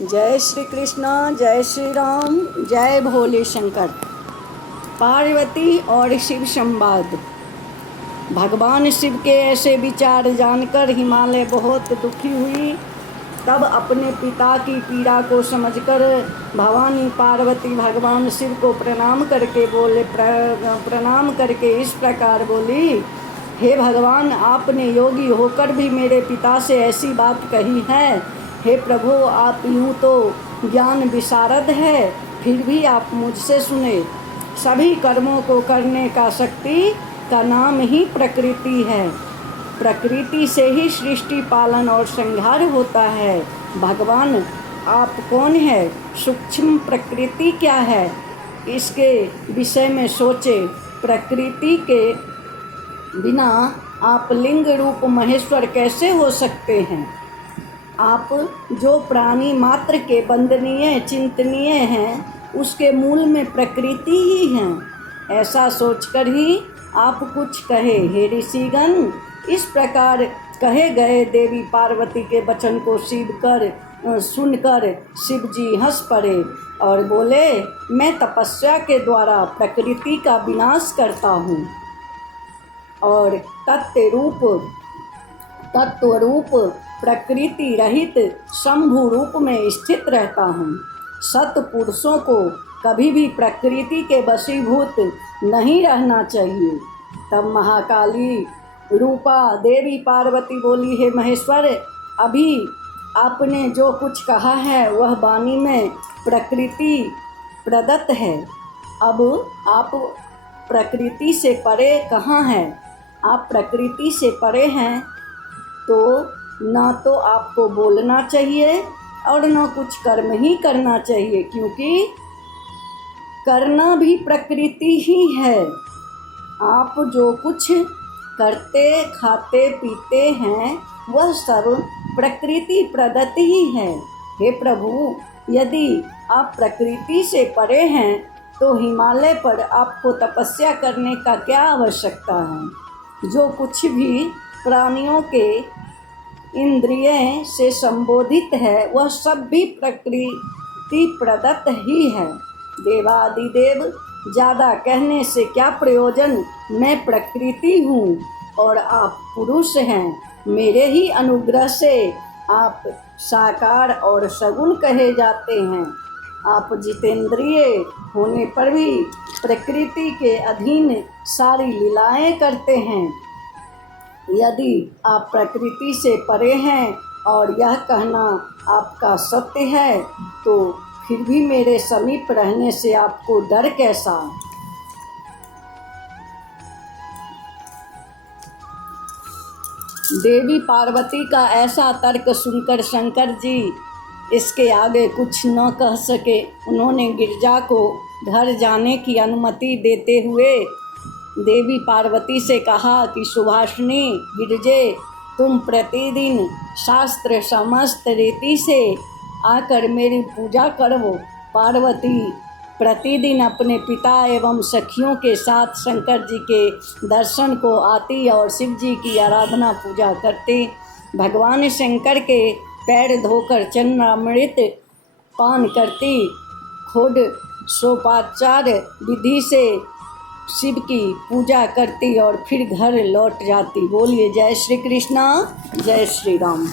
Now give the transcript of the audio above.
जय श्री कृष्ण, जय श्री राम, जय भोले शंकर। पार्वती और शिव संवाद। भगवान शिव के ऐसे विचार जानकर हिमालय बहुत दुखी हुई। तब अपने पिता की पीड़ा को समझकर भवानी पार्वती भगवान शिव को प्रणाम करके इस प्रकार बोली, हे भगवान, आपने योगी होकर भी मेरे पिता से ऐसी बात कही है। हे प्रभु, आप यूँ तो ज्ञान विशारद है, फिर भी आप मुझसे सुने। सभी कर्मों को करने का शक्ति का नाम ही प्रकृति है। प्रकृति से ही सृष्टि पालन और संहार होता है। भगवान, आप कौन है? सूक्ष्म प्रकृति क्या है? इसके विषय में सोचे। प्रकृति के बिना आप लिंग रूप महेश्वर कैसे हो सकते हैं? आप जो प्राणी मात्र के वंदनीय चिंतनीय हैं, उसके मूल में प्रकृति ही हैं। ऐसा सोचकर ही आप कुछ कहे। हे ऋषिगण, इस प्रकार कहे गए देवी पार्वती के वचन को सुनकर शिव जी हंस पड़े और बोले, मैं तपस्या के द्वारा प्रकृति का विनाश करता हूँ और तत्वरूप प्रकृति रहित शंभु रूप में स्थित रहता हूँ। सत्पुरुषों को कभी भी प्रकृति के वशीभूत नहीं रहना चाहिए। तब महाकाली रूपा देवी पार्वती बोली, हे महेश्वर, अभी आपने जो कुछ कहा है वह वाणी में प्रकृति प्रदत्त है। अब आप प्रकृति से परे कहाँ हैं? आप प्रकृति से परे हैं तो ना तो आपको बोलना चाहिए और ना कुछ कर्म ही करना चाहिए, क्योंकि करना भी प्रकृति ही है। आप जो कुछ करते खाते पीते हैं वह सब प्रकृति प्रदत्त ही है। हे प्रभु, यदि आप प्रकृति से परे हैं तो हिमालय पर आपको तपस्या करने का क्या आवश्यकता है? जो कुछ भी प्राणियों के इंद्रिय से संबोधित है वह सब भी प्रकृति प्रदत्त ही है। देवादिदेव, ज़्यादा कहने से क्या प्रयोजन? मैं प्रकृति हूँ और आप पुरुष हैं। मेरे ही अनुग्रह से आप साकार और सगुण कहे जाते हैं। आप जितेंद्रिय होने पर भी प्रकृति के अधीन सारी लीलाएं करते हैं। यदि आप प्रकृति से परे हैं और यह कहना आपका सत्य है, तो फिर भी मेरे समीप रहने से आपको डर कैसा? देवी पार्वती का ऐसा तर्क सुनकर शंकर जी इसके आगे कुछ न कह सके। उन्होंने गिरजा को घर जाने की अनुमति देते हुए देवी पार्वती से कहा कि सुभाषिनी गिरजे, तुम प्रतिदिन शास्त्र समस्त रीति से आकर मेरी पूजा करो। पार्वती प्रतिदिन अपने पिता एवं सखियों के साथ शंकर जी के दर्शन को आती और शिव जी की आराधना पूजा करती। भगवान शंकर के पैर धोकर चरणामृत पान करती, खुद सोपाचार विधि से शिव की पूजा करती और फिर घर लौट जाती। बोलिए जय श्री कृष्ण, जय श्री राम।